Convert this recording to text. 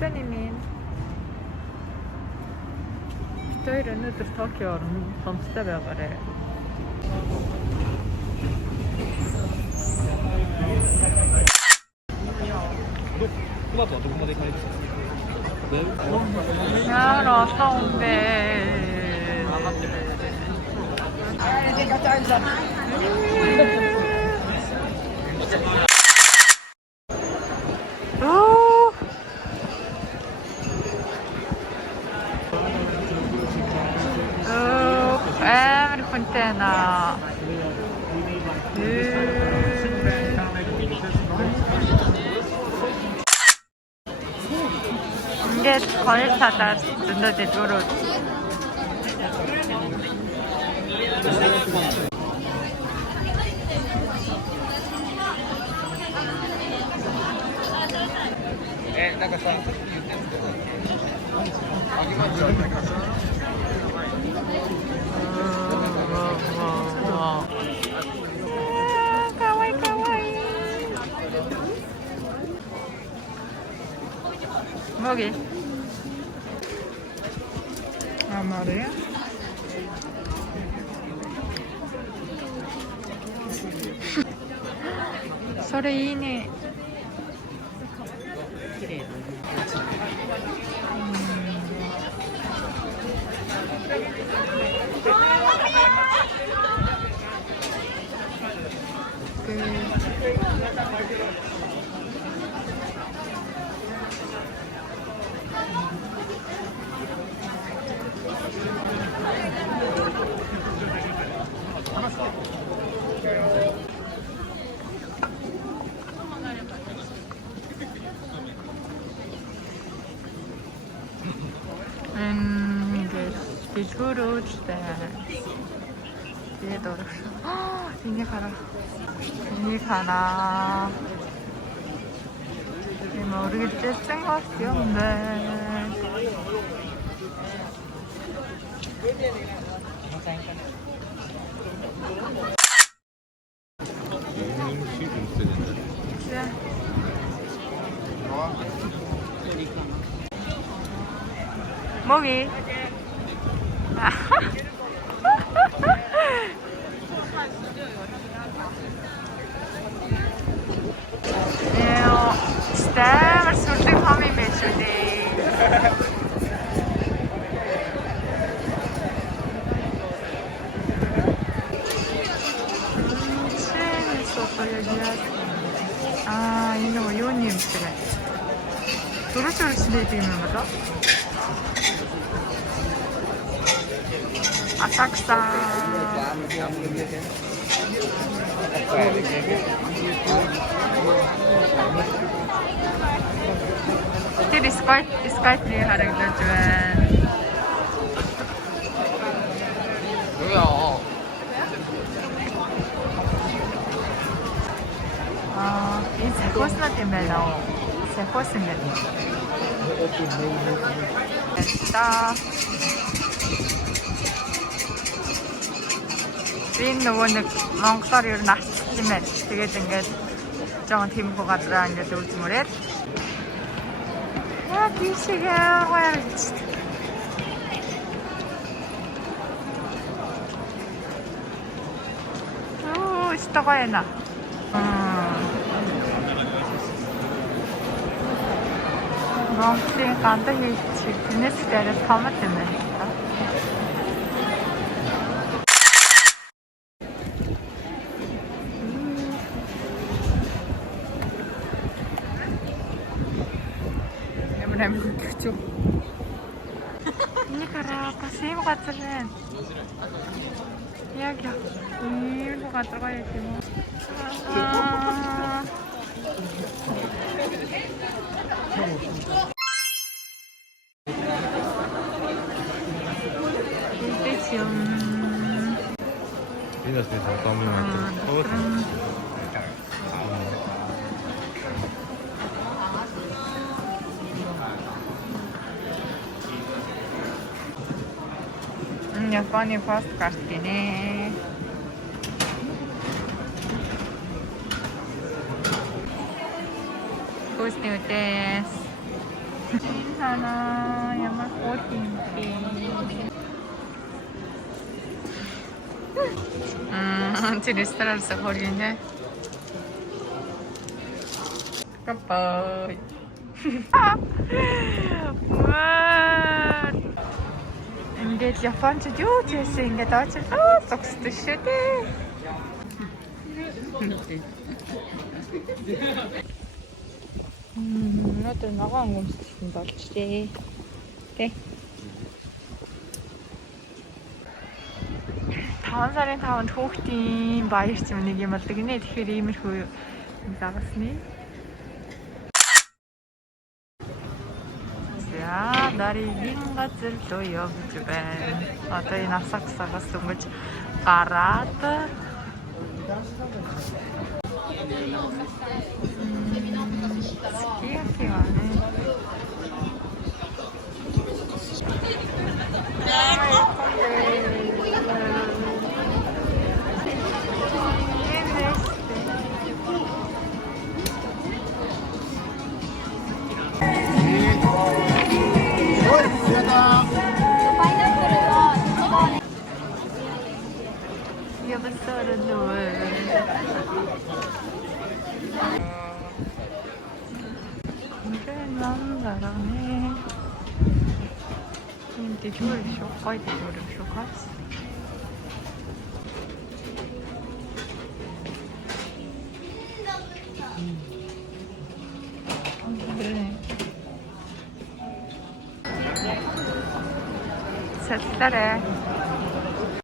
대표님인 Şöyle nedir Tokyo'nun sonuçta böyle. 야라 사온데. 콘테나. 이게 거래차다 눈너지 도로. 가와이 가와이. 뭐기? 아 말이야?それいいね。Figuruç dance. Diye doğru. İyi kara. İyi kara. 모르겠지 생각이 없네. 모기. Stämmer surdig har vi med surdig. 재밌었어 여기가. 아 이놈 요님 그래. 도로쇼를 지내고 있는 거죠? 아삭사. Dit is Skype nu had ik dat doen. 뭐야? 이 세코스나 때문에 나오. 세코스는 됐다. Энэ нөгөө нэг монголоор ер нь ачсан юм байна. Тэгээд ингээд жоон тиймхүү газараа ингээд үзмөрээд яа тийшээ хоёрч. Стогоена. Монголын гандан хийчих тэрнээс дээрээ томд юм байна. Кчу. Ini karena apa sih mau katakan? Ya क्या? Ini mau katakan kayak gimana? Ini sudah tahu Японы фаст карткиね. Вкусный утес. 하나 야마코티인데. 지 레스토랑에서 거리네. 깜빡. Ингээд Япончууд юу ч хийсэн ингээд очиж зогсдог шүү дээ. Өнөөдөр ногоон өмсөлт болжээ. Тэ. 5 сарын 5-нд хүүхдийн баяр ч юм нэг юм болдог нэ. Тэгэхээр иймэрхүү юм загасны. За, дараагийн газар руу явж байна. Одоо энэ Асаксагаас дөнгөж гараад Det gjorde det så højt, det gjorde det så godt. Sæt dig der.